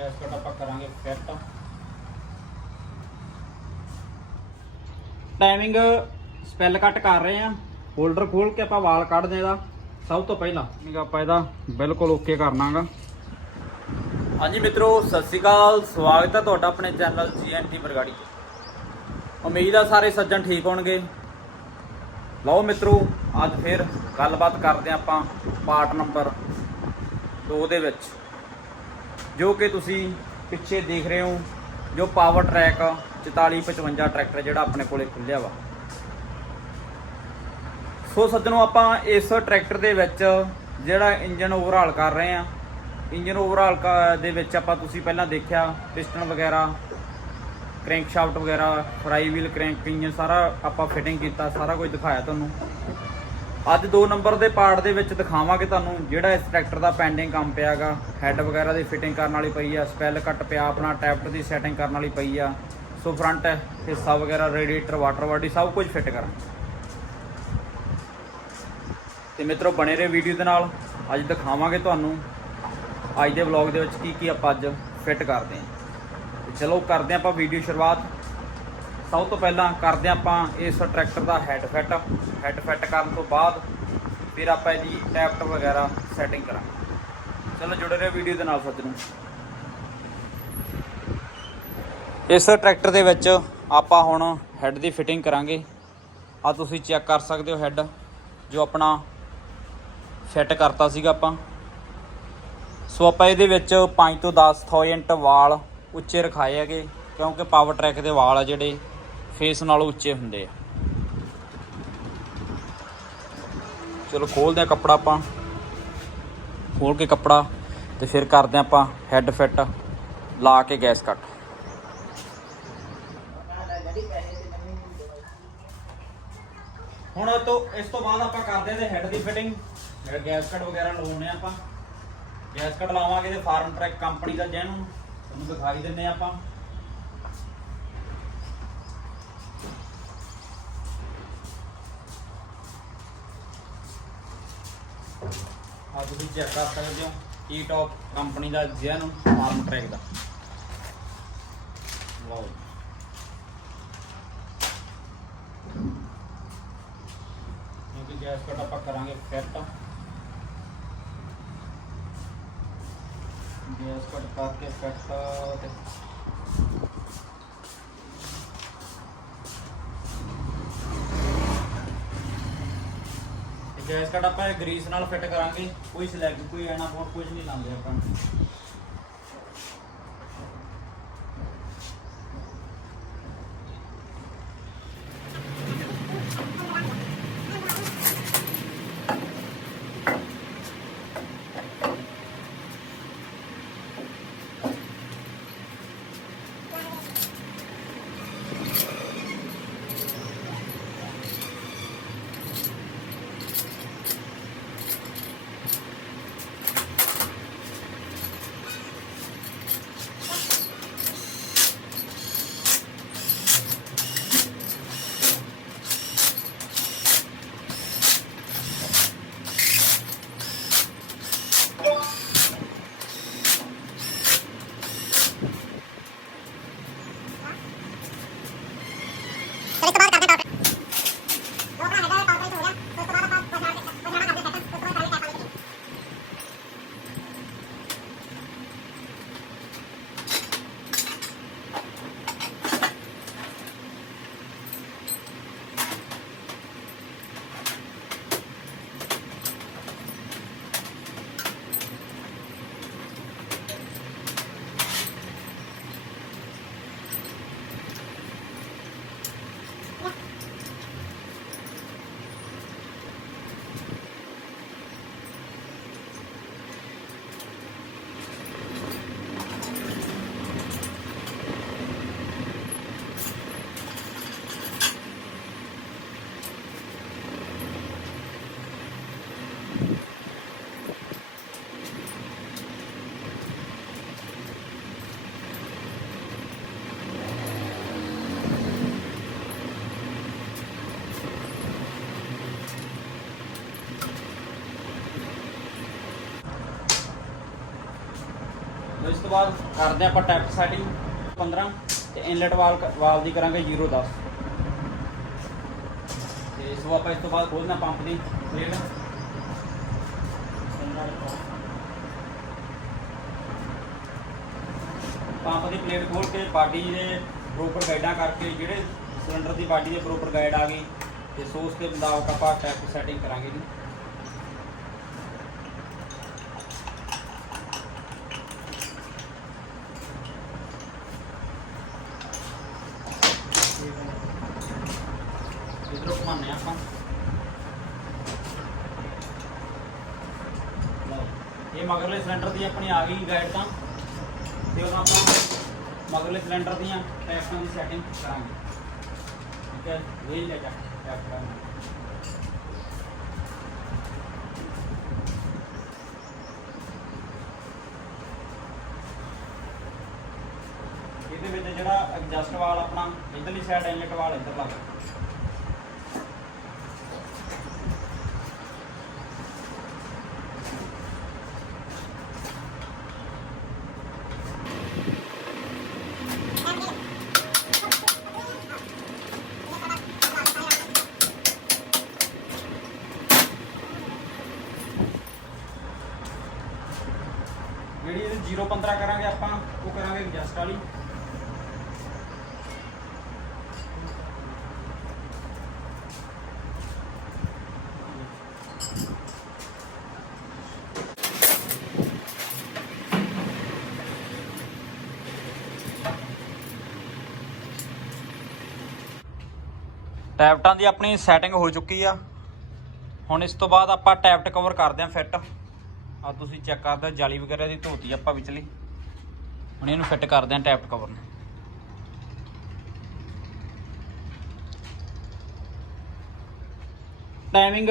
Gas cut ਆਪਾਂ ਕਰਾਂਗੇ fit timing ਸਪੈਲ ਕੱਟ ਕਰ ਰਹੇ ਆ ਹੋਲਡਰ ਖੋਲ ਕੇ ਆਪਾਂ ਵਾਲ ਕੱਢਦੇ ਇਹਦਾ। ਸਭ ਤੋਂ ਪਹਿਲਾਂ ਨਹੀਂ ਆਪਾਂ ਇਹਦਾ ਬਿਲਕੁਲ ਓਕੇ ਕਰਨਾਗਾ ਹਾਂਜੀ ਮਿੱਤਰੋ, ਸਤਿ ਸ਼੍ਰੀ ਅਕਾਲ। ਸਵਾਗਤ ਹੈ ਤੁਹਾਡਾ ਆਪਣੇ ਚੈਨਲ ਜੀਐਨਟੀ ਬਰਗਾੜੀ ਉਮੀਦ ਆ ਸਾਰੇ ਸੱਜਣ ਠੀਕ ਹੋਣਗੇ। ਲਓ ਮਿੱਤਰੋ, ਅੱਜ ਫਿਰ ਗੱਲਬਾਤ ਕਰਦੇ ਹਾਂ ਆਪਾਂ ਪਾਰਟ ਨੰਬਰ 2 ਦੇ ਵਿੱਚ। ਜੋ ਕਿ ਤੁਸੀਂ ਪਿੱਛੇ ਦੇਖ ਰਹੇ ਹੋ, ਜੋ ਪਾਵਰ ਟਰੈਕ 4455 ਟਰੈਕਟਰ ਜਿਹੜਾ ਆਪਣੇ ਕੋਲੇ ਖੁੱਲਿਆ ਵਾ। ਸੋ ਸੱਜਣੋ, ਆਪਾਂ ਇਸ ਟਰੈਕਟਰ ਦੇ ਵਿੱਚ ਜਿਹੜਾ ਇੰਜਨ ਓਵਰਹਾਲ ਕਰ ਰਹੇ ਆ ਇੰਜਨ ਓਵਰਹਾਲ ਦੇ ਵਿੱਚ ਆਪਾਂ ਤੁਸੀਂ ਪਹਿਲਾਂ ਦੇਖਿਆ ਪਿਸਟਨ ਵਗੈਰਾ ਕ੍ਰੈਂਕ ਸ਼ਾਫਟ ਵਗੈਰਾ ਫਰਾਈ ਵੀਲ ਕ੍ਰੈਂਕ ਇੰਜਨ ਸਾਰਾ ਆਪਾਂ ਫਿਟਿੰਗ ਕੀਤਾ, ਸਾਰਾ ਕੁਝ ਦਿਖਾਇਆ ਤੁਹਾਨੂੰ। ਅੱਜ 2 ਨੰਬਰ ਦੇ ਪਾਰਟ ਦੇ ਵਿੱਚ ਦਿਖਾਵਾਂਗੇ ਤੁਹਾਨੂੰ ਜਿਹੜਾ ਇਸ ਟਰੈਕਟਰ ਦਾ ਪੈਂਡਿੰਗ ਕੰਮ ਪਿਆਗਾ। ਹੈੱਡ ਵਗੈਰਾ ਦੀ ਫਿਟਿੰਗ ਕਰਨ ਵਾਲੀ ਪਈ ਆ ਸਪੈਲ ਕੱਟ ਪਿਆ, ਆਪਣਾ ਟੈਪਟ ਦੀ ਸੈਟਿੰਗ ਕਰਨ ਵਾਲੀ ਪਈ ਆ। ਸੋ ਫਰੰਟ ਹਿੱਸਾ ਵਗੈਰਾ ਰੇਡੀਏਟਰ ਵਾਟਰ ਬਾਡੀ ਸਭ ਕੁਝ ਫਿੱਟ ਕਰਾਂਗੇ। ਤੇ ਮਿੱਤਰੋ, ਬਣੇ ਰਹੇ ਵੀਡੀਓ ਦੇ ਨਾਲ। ਅੱਜ ਦਿਖਾਵਾਂਗੇ ਤੁਹਾਨੂੰ ਅੱਜ ਦੇ ਵਲੌਗ ਦੇ ਵਿੱਚ ਕੀ ਕੀ ਆਪਾਂ ਅੱਜ ਫਿੱਟ ਕਰਦੇ ਹਾਂ ਚਲੋ, ਕਰਦੇ ਹਾਂ ਆਪਾਂ ਵੀਡੀਓ ਸ਼ੁਰੂਆਤ। ਸਭ ਤੋਂ ਪਹਿਲਾਂ ਕਰਦੇ ਹਾਂ ਆਪਾਂ ਇਸ ਟਰੈਕਟਰ ਦਾ ਹੈਡ ਫਿੱਟ ਹੈਡ ਫਿੱਟ ਕਰਨ ਤੋਂ ਬਾਅਦ ਫਿਰ ਆਪਾਂ ਇਹਦੀ ਟੈਪਟ ਵਗੈਰਾ ਸੈਟਿੰਗ ਕਰਾਂਗੇ। ਚਲੋ ਜੁੜੇ ਰਹੋ ਵੀਡੀਓ ਦੇ ਨਾਲ ਸੱਜਣੋ। ਇਸ ਟਰੈਕਟਰ ਦੇ ਵਿੱਚ ਆਪਾਂ ਹੁਣ ਹੈੱਡ ਦੀ ਫਿਟਿੰਗ ਕਰਾਂਗੇ। ਆ ਤੁਸੀਂ ਚੈੱਕ ਕਰ ਸਕਦੇ ਹੋ ਹੈੱਡ ਜੋ ਆਪਣਾ ਫਿੱਟ ਕਰਤਾ ਸੀਗਾ ਆਪਾਂ। ਸੋ ਆਪਾਂ ਇਹਦੇ ਵਿੱਚ 5 ਤੋਂ 10 ਥਾਊਜੈਂਟ ਵਾਲ ਉੱਚੇ ਰਖਾਏ ਹੈਗੇ, ਕਿਉਂਕਿ ਪਾਵਰ ਟਰੈਕ ਦੇ ਵਾਲ ਆ ਜਿਹੜੇ। ਫੇਸ ਨਾਲੋਂ ਉੱਚੇ ਹੁੰਦੇ ਆ। ਚਲੋ ਖੋਲਦੇ ਆ ਕੱਪੜਾ ਆਪਾਂ। ਖੋਲ ਕੇ ਕੱਪੜਾ ਤੇ ਫਿਰ ਕਰਦੇ ਆ ਆਪਾਂ ਹੈੱਡ ਫਿੱਟ ਲਾ ਕੇ ਗੈਸ ਕੱਟ। ਹੁਣ ਤੋਂ ਇਸ ਤੋਂ ਬਾਅਦ ਆਪਾਂ ਕਰਦੇ ਹਾਂ ਹੈੱਡ ਦੀ ਫਿਟਿੰਗ ਜਿਹੜਾ ਗੈਸ ਕੱਟ ਵਗੈਰਾ ਲਾਉਣੇ ਆਪਾਂ। ਗੈਸ ਕੱਟ ਲਾਵਾਂਗੇ ਤੇ ਫਾਰਮ ਟਰੈਕ ਕੰਪਨੀ ਦਾ ਜਿਹਨੂੰ ਤੁਹਾਨੂੰ ਦਿਖਾਈ ਦਿੰਨੇ ਆਪਾਂ ਆ ਤੁਸੀਂ ਚੈੱਕ ਕਰ ਸਕਦੇ ਹੋ ਈ ਟੌਪ ਕੰਪਨੀ ਦਾ ਜਿਹਨੂੰ ਫਾਰਮ ਟਰੈਕ ਦਾ। ਵਾਓ ਕਿਉਂਕਿ ਗੈਸ ਕੱਟ ਆਪਾਂ ਕਰਾਂਗੇ ਫਿੱਟ ਗੈਸ ਕੱਟ ਕਰਕੇ ਫਿੱਟ ਤੇ ਗੈਸ ਕੱਟ ਆਪਾਂ ਗਰੀਸ ਨਾਲ ਫਿੱਟ ਕਰਾਂਗੇ, ਕੋਈ ਸਲੈਗ, ਕੋਈ ਐਣਾ ਬੋਰਡ ਕੁਝ ਨਹੀਂ ਲਾਉਂਦੇ ਆਪਾਂ। ਤੋਂ ਬਾਅਦ ਕਰਦੇ ਆਪਾਂ ਟੈਪ ਸੈਟਿੰਗ 15 ਤੇ ਇਨਲੈਟ ਵਾਲ ਵਾਲ ਦੀ ਕਰਾਂਗੇ 0.10 ਤੇ ਸੋ ਆਪਾਂ ਇਸ ਤੋਂ ਬਾਅਦ ਖੋਲਣਾ ਪੰਪ ਦੀ ਪਲੇਟ ਪੰਪ ਦੀ ਪਲੇਟ ਖੋਲ ਕੇ ਬਾਡੀ ਦੇ ਪ੍ਰੋਪਰ ਗਾਈਡਾਂ ਕਰਕੇ, ਜਿਹੜੇ ਸਿਲੰਡਰ ਦੀ ਬਾਡੀ ਦੇ ਪ੍ਰੋਪਰ ਗਾਈਡ ਆ ਗਈ, ਤੇ ਸੋ ਦੇ ਮੁਤਾਬਕ ਆਪਾਂ ਟੈਪ ਸੈਟਿੰਗ ਕਰਾਂਗੇ ਜੀ। ਮਗਰਲੇ ਸਿਲੰਡਰ ਦੀ ਆਪਣੀ ਆ ਗਈ ਗਾਈਡ ਤਾਂ। ਤੇ ਉਹਨਾਂ ਆਪਾਂ ਮਗਰਲੇ ਸਿਲੰਡਰ ਦੀਆਂ ਟੈਕਸਾਂ ਦੀ ਸੈਟਿੰਗ ਕਰਾਂਗੇ। ਠੀਕ ਹੈ ਵੇਲ ਲੈ ਜਾ, ਟੈਪ ਕਰਾਂਗੇ। ਇਹਦੇ ਵਿੱਚ ਜਿਹੜਾ ਐਡਜਸਟ ਵਾਲ ਆਪਣਾ ਇਧਰਲੀ ਸਾਈਡ ਐਨਲੈਟ ਵਾਲ ਇੱਧਰ ਲੱਗਦਾ पंद्रह करा आप करा एडजस्ट वाली टैबटा की अपनी सैटिंग हो चुकी है हम इस तो बाद टैबट कवर करते हैं फिट ਆ ਤੁਸੀਂ ਚੈੱਕ ਕਰਦੇ, ਜਾਲੀ ਵਗੈਰਾ ਦੀ ਧੋਤੀ ਆਪਾਂ ਵਿਚਲੀ। ਹੁਣ ਇਹਨੂੰ ਫਿੱਟ ਕਰਦੇ ਆਂ ਟੈਪ ਕਵਰ ਨੂੰ। ਟਾਈਮਿੰਗ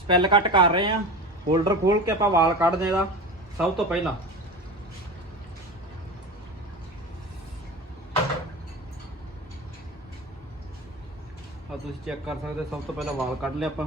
ਸਪੈਲ ਕੱਟ ਕਰ ਰਹੇ ਆਂ। ਹੋਲਡਰ ਖੋਲ ਕੇ ਆਪਾਂ ਵਾਲ ਕੱਢਦੇ ਇਹਦਾ, ਸਭ ਤੋਂ ਪਹਿਲਾਂ। ਆ ਤੁਸੀਂ ਚੈੱਕ ਕਰ ਸਕਦੇ ਸਭ ਤੋਂ ਪਹਿਲਾਂ ਵਾਲ ਕੱਢ ਲਿਆ ਆਪਾਂ।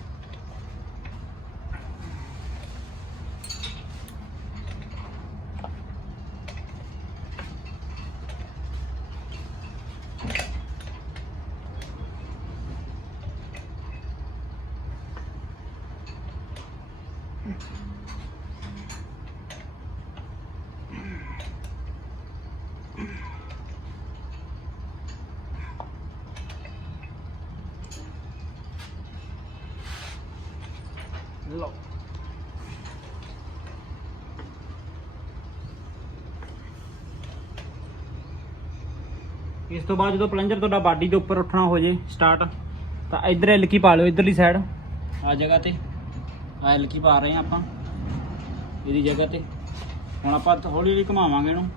ਇਸ ਤੋਂ ਬਾਅਦ ਜਦੋਂ ਪਲੰਜਰ ਤੁਹਾਡਾ ਬਾਡੀ ਦੇ ਉੱਪਰ ਉੱਠਣਾ ਹੋ ਜੇ ਸਟਾਰਟ ਤਾਂ ਇੱਧਰ ਐਲਕੀ ਪਾ ਲਿਓ, ਇੱਧਰਲੀ ਸਾਈਡ ਆ ਜਗ੍ਹਾ ਤੇ। ਆ ਐਲਕੀ ਪਾ ਰਹੇ ਆ ਆਪਾਂ। ਇਹਦੀ ਜਗ੍ਹਾ ਤੇ। ਹੁਣ ਆਪਾਂ ਹੌਲੀ ਹੌਲੀ ਘੁਮਾਵਾਂਗੇ ਇਹਨੂੰ।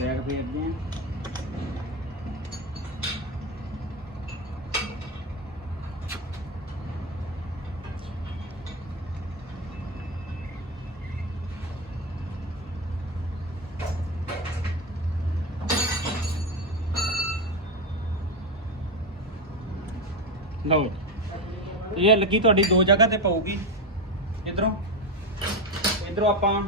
ਬੈਕ ਫੇਰਦੇ ਆ ਲਓ ਇਹ ਲੱਗੀ ਤੁਹਾਡੀ ਦੋ ਜਗ੍ਹਾ ਤੇ ਪਊਗੀ। ਇਧਰੋਂ। ਇਧਰੋਂ ਆਪਾਂ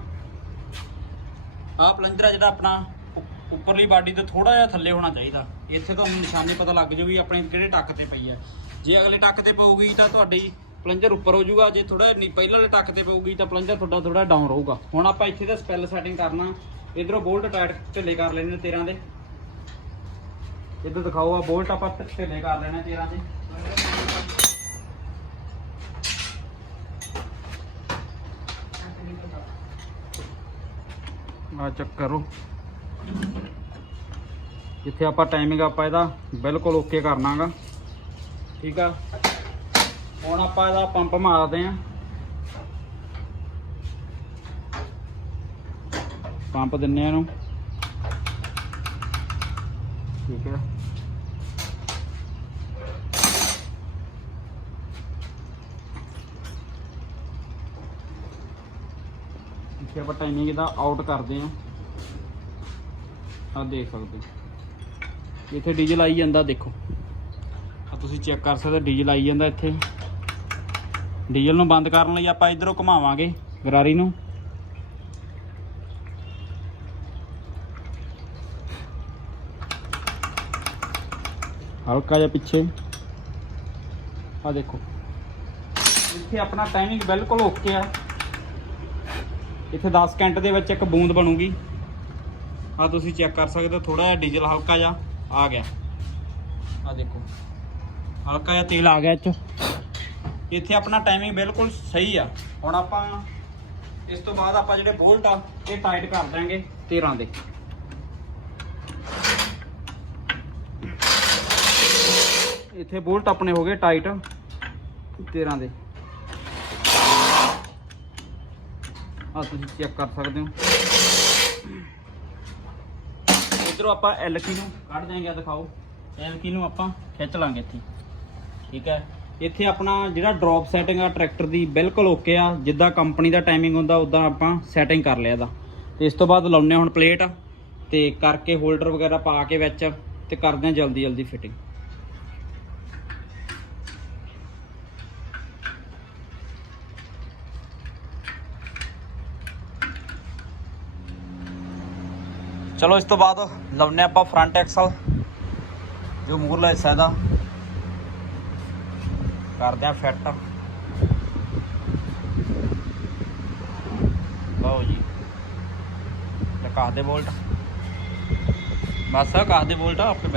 ਆਹ ਪਲੰਜਰ ਆ ਜਿਹੜਾ ਆਪਣਾ ਉ- ਉੱਪਰਲੀ ਬਾਡੀ ਤੋਂ ਥੋੜਾ ਜਿਹਾ ਥੱਲੇ ਹੋਣਾ ਚਾਹੀਦਾ। ਇੱਥੇ ਤੁਹਾਨੂੰ ਨਿਸ਼ਾਨੇ ਪਤਾ ਲੱਗ ਜੂ ਵੀ ਆਪਣੇ ਕਿਹੜੇ ਟੱਕ ਤੇ ਪਈ ਹੈ। ਜੇ ਅਗਲੇ ਟੱਕ ਤੇ ਪਊਗੀ ਤਾਂ ਤੁਹਾਡੀ ਪਲੰਜਰ ਉੱਪਰ ਹੋ ਜਾਊਗਾ ਜੇ ਥੋੜਾ ਪਹਿਲਾਂ ਵਾਲੇ ਟੱਕ ਤੇ ਪਊਗੀ ਤਾਂ ਪਲੰਜਰ ਤੁਹਾਡਾ ਥੋੜਾ ਡਾਊਨ ਰਹੂਗਾ। ਹੁਣ ਆਪਾਂ ਇੱਥੇ ਦਾ ਸਪੈਲ ਸੈਟਿੰਗ ਕਰਨਾ। ਇਧਰੋਂ ਬੋਲਟ ਟਾਈਟ ਢਿੱਲੇ ਕਰ ਲੈਣੇ ਨੇ 13 ਦੇ। ਇੱਧਰ ਦਿਖਾਓ ਆ ਬੋਲਟ ਆਪਾਂ ਢਿੱਲੇ ਕਰ ਲੈਣੇ 13 ਦੇ। ਆ ਚੈੱਕ ਕਰੋ ਜਿੱਥੇ ਆਪਾਂ ਟਾਈਮਿੰਗ ਆਪਾਂ ਇਹਦਾ ਬਿਲਕੁਲ ਓਕੇ ਕਰਨਾਗਾ। ਠੀਕ ਆ? ਹੁਣ ਆਪਾਂ ਇਹਦਾ ਪੰਪ ਮਾਰਦੇ ਆਂ। ਪੰਪ ਦਿੰਨੇ ਆ ਇਹਨੂੰ। ਠੀਕ ਹੈ ਇੱਥੇ ਆਪਾਂ ਟਾਈਮਿੰਗ ਇਹਦਾ ਆਊਟ ਕਰਦੇ ਆਂ ਆ ਦੇਖ ਸਕਦੇ ਇੱਥੇ ਡੀਜ਼ਲ ਆਈ ਜਾਂਦਾ, ਦੇਖੋ। ਆ ਤੁਸੀਂ ਚੈੱਕ ਕਰ ਸਕਦੇ ਡੀਜ਼ਲ ਆਈ ਜਾਂਦਾ ਇੱਥੇ। ਡੀਜ਼ਲ ਨੂੰ ਬੰਦ ਕਰਨ ਲਈ ਆਪਾਂ ਇਧਰੋਂ ਘੁਮਾਵਾਂਗੇ ਗਰਾਰੀ ਨੂੰ। ਹਲਕਾ ਜਿਹਾ ਪਿੱਛੇ। ਆ ਦੇਖੋ। ਇੱਥੇ ਆਪਣਾ ਟਾਈਮਿੰਗ ਬਿਲਕੁਲ ਓਕੇ ਆ। ਇੱਥੇ 10 ਕੈਂਟ ਦੇ ਵਿੱਚ ਇੱਕ ਬੂੰਦ ਬਣੂਗੀ। ਆ ਤੁਸੀਂ ਚੈੱਕ ਕਰ ਸਕਦੇ ਹੋ ਥੋੜਾ ਜਿਹਾ ਡੀਜ਼ਲ ਹਲਕਾ ਜਿਹਾ ਆ ਗਿਆ। ਆ ਦੇਖੋ, ਹਲਕਾ ਜਿਹਾ ਤੇਲ ਆ ਗਿਆ ਇਹ ਇੱਥੇ ਆਪਣਾ ਟਾਈਮਿੰਗ ਬਿਲਕੁਲ ਸਹੀ ਆ। ਹੁਣ ਆਪਾਂ ਇਸ ਤੋਂ ਬਾਅਦ ਆਪਾਂ ਜਿਹੜੇ ਬੋਲਟ ਆ, ਇਹ ਟਾਈਟ ਕਰ ਦਾਂਗੇ 13 ਦੇ। ਇੱਥੇ ਬੋਲਟ ਆਪਣੇ ਹੋ ਗਏ ਟਾਈਟ 13 ਦੇ। ਆ ਤੁਸੀਂ ਚੈੱਕ ਕਰ ਸਕਦੇ ਹੋ। ਇਧਰੋਂ ਆਪਾਂ ਐਲਕੀ ਨੂੰ ਕੱਢ ਦਿਆਂਗੇ ਦਿਖਾਓ। ਐਲਕੀ ਨੂੰ ਆਪਾਂ ਖਿੱਚ ਲਾਂਗੇ ਇੱਥੇ। ਠੀਕ ਹੈ। ਇੱਥੇ ਆਪਣਾ ਜਿਹੜਾ ਡ੍ਰੌਪ ਸੈਟਿੰਗ ਆ ਟਰੈਕਟਰ ਦੀ, ਬਿਲਕੁਲ ਓਕੇ ਆ। ਜਿੱਦਾਂ ਕੰਪਨੀ ਦਾ ਟਾਈਮਿੰਗ ਹੁੰਦਾ, ਉਦਾਂ ਆਪਾਂ ਸੈਟਿੰਗ ਕਰ ਲਿਆ ਇਹਦਾ। ਤੇ ਇਸ ਤੋਂ ਬਾਅਦ ਲਾਉਨੇ ਹੁਣ ਪਲੇਟ ਤੇ ਕਰਕੇ ਹੋਲਡਰ ਵਗੈਰਾ ਪਾ ਕੇ ਵਿੱਚ, ਤੇ ਕਰਦੇ ਹਾਂ ਜਲਦੀ ਜਲਦੀ ਫਿਟਿੰਗ ਚਲੋ, ਇਸ ਤੋਂ ਬਾਅਦ ਲਾਉਨੇ ਆਪਾਂ ਫਰੰਟ ਐਕਸਲ ਜੋ ਮੂਰਲਾ ਹਿੱਸਾ ਇਹਦਾ। ਕਰਦੇ ਆ ਫਿੱਟ ਲਓ ਜੀ। ਤੇ ਦੇ ਬੋਲਟ? ਬਸ ਆ ਕਾਹ ਦੇ ਬੋਲਟ ਆ? ਆਪੇ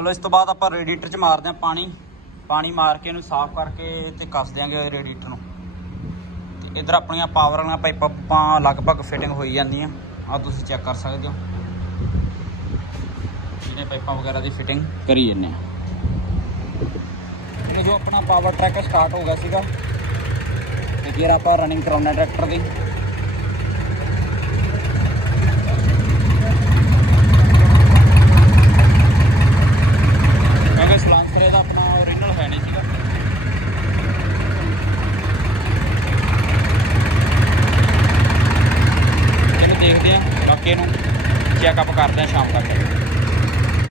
ਚਲੋ, ਇਸ ਤੋਂ ਬਾਅਦ ਆਪਾਂ ਰੇਡੀਏਟਰ 'ਚ ਮਾਰਦੇ ਹਾਂ ਪਾਣੀ। ਪਾਣੀ ਮਾਰ ਕੇ ਇਹਨੂੰ ਸਾਫ਼ ਕਰਕੇ ਤੇ ਕੱਸ ਦਿਆਂਗੇ ਰੇਡੀਏਟਰ ਨੂੰ। ਤੇ ਇਧਰ ਆਪਣੀਆਂ ਪਾਵਰ ਵਾਲੀਆਂ ਪਾਈਪਾਂ ਪੂਪਾਂ ਲਗਭਗ ਫਿਟਿੰਗ ਹੋਈ ਜਾਂਦੀਆਂ। ਆ ਤੁਸੀਂ ਚੈੱਕ ਕਰ ਸਕਦੇ ਹੋ। ਇਹਨੇ ਪਾਈਪਾਂ ਵਗੈਰਾ ਦੀ ਫਿਟਿੰਗ ਕਰੀ ਜੰਨੇ ਆ। ਇਹ ਜੋ ਆਪਣਾ ਪਾਵਰ ਟਰੈਕ ਸਟਾਰਟ ਹੋ ਗਿਆ ਸੀਗਾ। ਤੇ ਫਿਰ ਆਪਾਂ ਰਨਿੰਗ ਕਰਾਉਣਾ ਟਰੈਕਟਰ ਦੀ ਕਿਉਂਕਿ ਸਲਾਂਸਰ ਇਹਦਾ ਆਪਣਾ ਓਰੀਜਨਲ ਹੈ ਨਹੀਂ ਸੀਗਾ ਚਲੋ ਦੇਖਦੇ ਆ ਬਾਕੀ ਨੂੰ ਚੈੱਕਅਪ ਕਰਦੇ ਆ ਸ਼ਾਮ ਤੱਕ।